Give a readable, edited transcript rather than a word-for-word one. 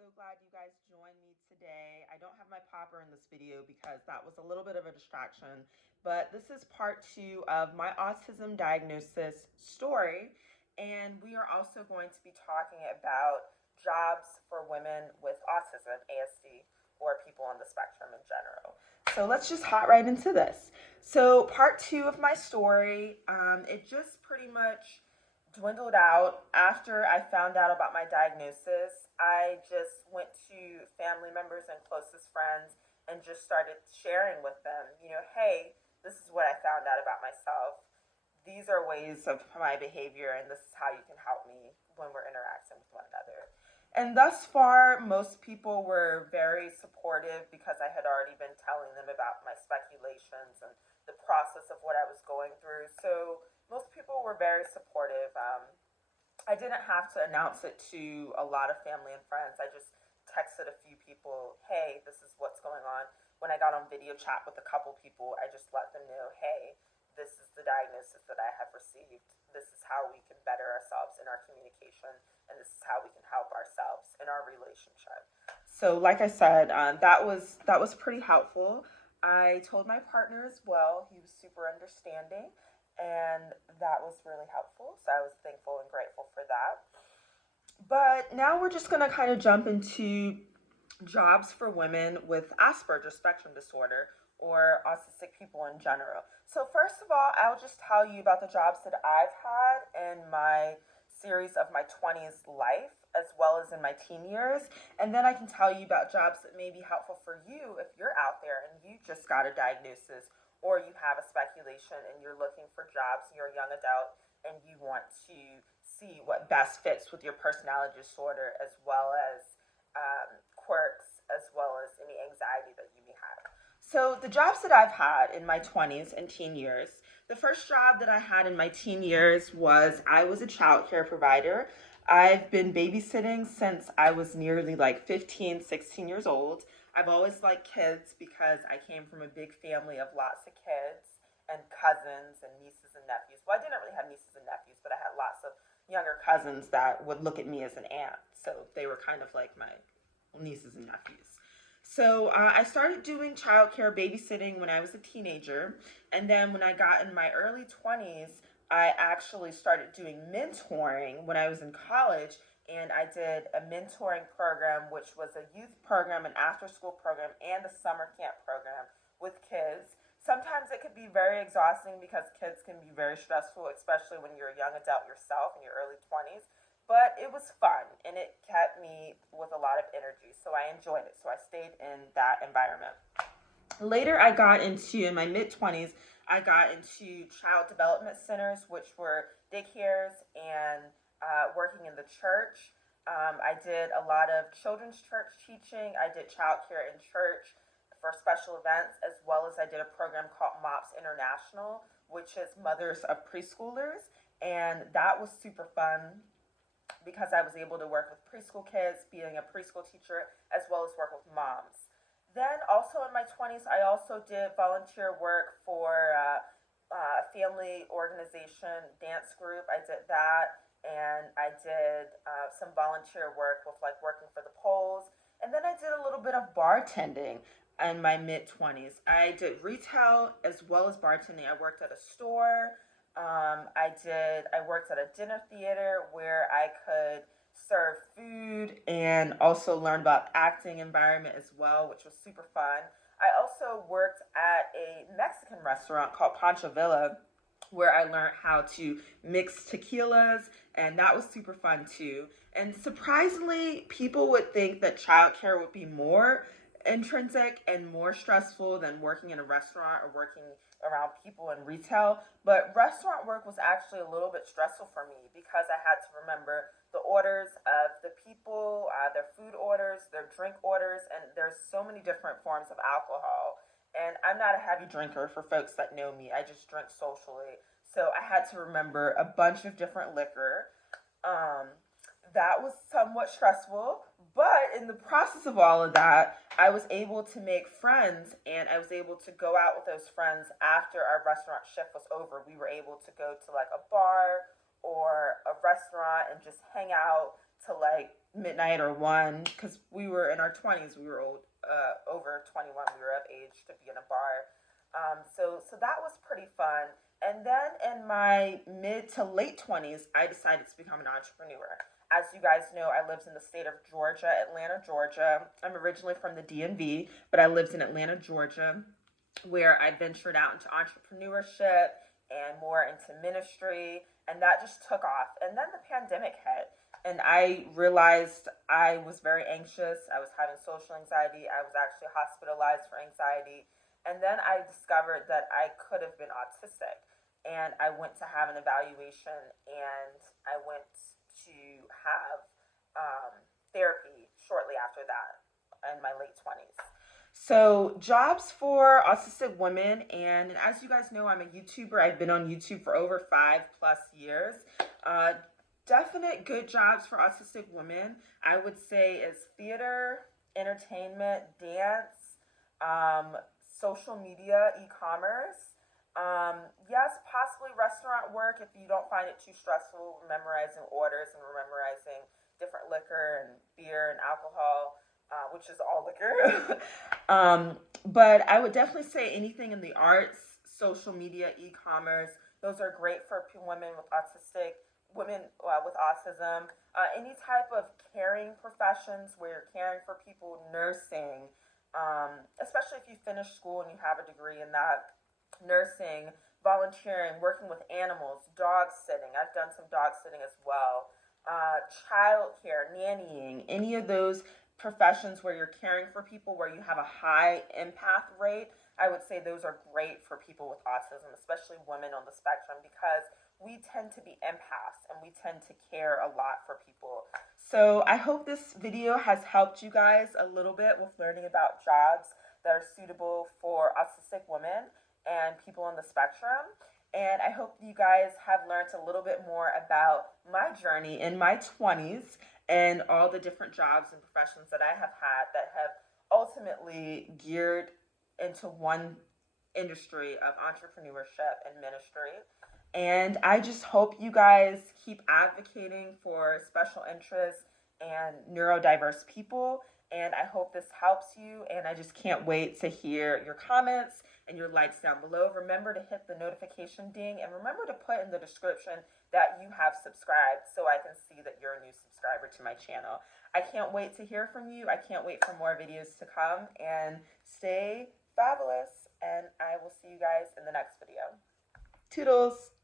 so glad you guys joined me today. I don't have my popper in this video because that was a little bit of a distraction, but this is part two of my autism diagnosis story. And we are also going to be talking about jobs for women with autism, ASD, or people on the spectrum in general. So let's just hop right into this. So, part two of my story, it just pretty much dwindled out after I found out about my diagnosis. I just went to family members and closest friends and just started sharing with them, hey, this is what I found out about myself. These are ways of my behavior, and this is how you can help me when we're interacting with one another. And thus far, most people were very supportive because I had already been telling them about my speculations and the process of what I was going through. So most people were very supportive. I didn't have to announce it to a lot of family and friends. I just texted a few people, hey, this is what's going on. When I got on video chat with a couple people, I just let them know, hey, this is the diagnosis that I have received. This is how we can better ourselves in our communication, and this is how we can help ourselves in our relationship. So, like I said, that was pretty helpful. I told my partner as well. He was super understanding, and that was really helpful. So I was thankful and grateful for that. But now we're just going to kind of jump into jobs for women with Asperger's spectrum disorder or autistic people in general. So, first of all, I'll just tell you about the jobs that I've had in my series of my 20s life as well as in my teen years. And then I can tell you about jobs that may be helpful for you if you're out there and you just got a diagnosis or you have a speculation and you're looking for jobs, you're a young adult and you want to see what best fits with your personality disorder as well as quirks as well as any anxiety that you may have. So, the jobs that I've had in my 20s and teen years, the first job that I had in my teen years was I was a child care provider. I've been babysitting since I was nearly like 15, 16 years old. I've always liked kids because I came from a big family of lots of kids and cousins and nieces and nephews. Well, I didn't really have nieces and nephews, but I had lots of younger cousins that would look at me as an aunt. So they were kind of like my nieces and nephews. So I started doing childcare babysitting when I was a teenager. And then when I got in my early 20s, I actually started doing mentoring when I was in college. And I did a mentoring program, which was a youth program, an after school program, and a summer camp program with kids. Sometimes it could be very exhausting because kids can be very stressful, especially when you're a young adult yourself in your early 20s, but it was fun and it kept me with a lot of energy. So I enjoyed it. So I stayed in that environment. Later, I got into, in my mid 20s, I got into child development centers, which were daycares and working in the church. I did a lot of children's church teaching. I did childcare in church for special events, as well as I did a program called MOPS International, which is mothers of preschoolers. And that was super fun because I was able to work with preschool kids, being a preschool teacher, as well as work with moms. Then, also in my 20s, I also did volunteer work for a family organization dance group. I did that, and I did some volunteer work with like working for the polls. And then I did a little bit of bartending in my mid 20s. I did retail as well as bartending. I worked at a store. I worked at a dinner theater where I could serve food and also learn about acting environment as well, which was super fun. I also worked at a Mexican restaurant called Pancho Villa where I learned how to mix tequilas, and that was super fun too. And surprisingly, people would think that childcare would be more intrinsic and more stressful than working in a restaurant or working around people in retail. But restaurant work was actually a little bit stressful for me because I had to remember the orders of the people, their food orders, their drink orders, and there's so many different forms of alcohol. And I'm not a heavy drinker for folks that know me. I just drink socially. So I had to remember a bunch of different liquor. Um, that was somewhat stressful, but in the process of all of that, I was able to make friends and I was able to go out with those friends after our restaurant shift was over. We were able to go to like a bar or a restaurant and just hang out, to like midnight or 1, because we were in our 20s. We were old, over 21. We were of age to be in a bar. So that was pretty fun. And then in my mid to late 20s, I decided to become an entrepreneur. As you guys know, I lived in the state of Georgia, Atlanta, Georgia. I'm originally from the DMV, but I lived in Atlanta, Georgia, where I ventured out into entrepreneurship and more into ministry, and that just took off. And then the pandemic hit, and I realized I was very anxious. I was having social anxiety. I was actually hospitalized for anxiety. And then I discovered that I could have been autistic. And I went to have an evaluation, and I went to have therapy shortly after that in my late 20s. So, jobs for autistic women, and as you guys know, I'm a YouTuber. I've been on YouTube for over 5+ years. Uh, Definite good jobs for autistic women, I would say, is theater, entertainment, dance, um, social media, e-commerce. Yes, possibly restaurant work if you don't find it too stressful memorizing orders and memorizing different liquor and beer and alcohol, which is all liquor. But I would definitely say anything in the arts, social media, e-commerce. Those are great for women with women with autism. Any type of caring professions where you're caring for people, nursing, especially if you finish school and you have a degree in that, nursing, volunteering, working with animals, dog sitting. I've done some dog sitting as well. Child care, nannying, any of those professions where you're caring for people, where you have a high empath rate, I would say those are great for people with autism, especially women on the spectrum, because we tend to be empaths and we tend to care a lot for people. So I hope this video has helped you guys a little bit with learning about jobs that are suitable for autistic women and people on the spectrum. And I hope you guys have learned a little bit more about my journey in my 20s and all the different jobs and professions that I have had that have ultimately geared into one industry of entrepreneurship and ministry. And I just hope you guys keep advocating for special interests and neurodiverse people. And I hope this helps you. And I just can't wait to hear your comments and your likes down below. Remember to hit the notification ding, and remember to put in the description that you have subscribed so I can see that you're a new subscriber to my channel. I can't wait to hear from you. I can't wait for more videos to come, and stay fabulous. And I will see you guys in the next video. Toodles!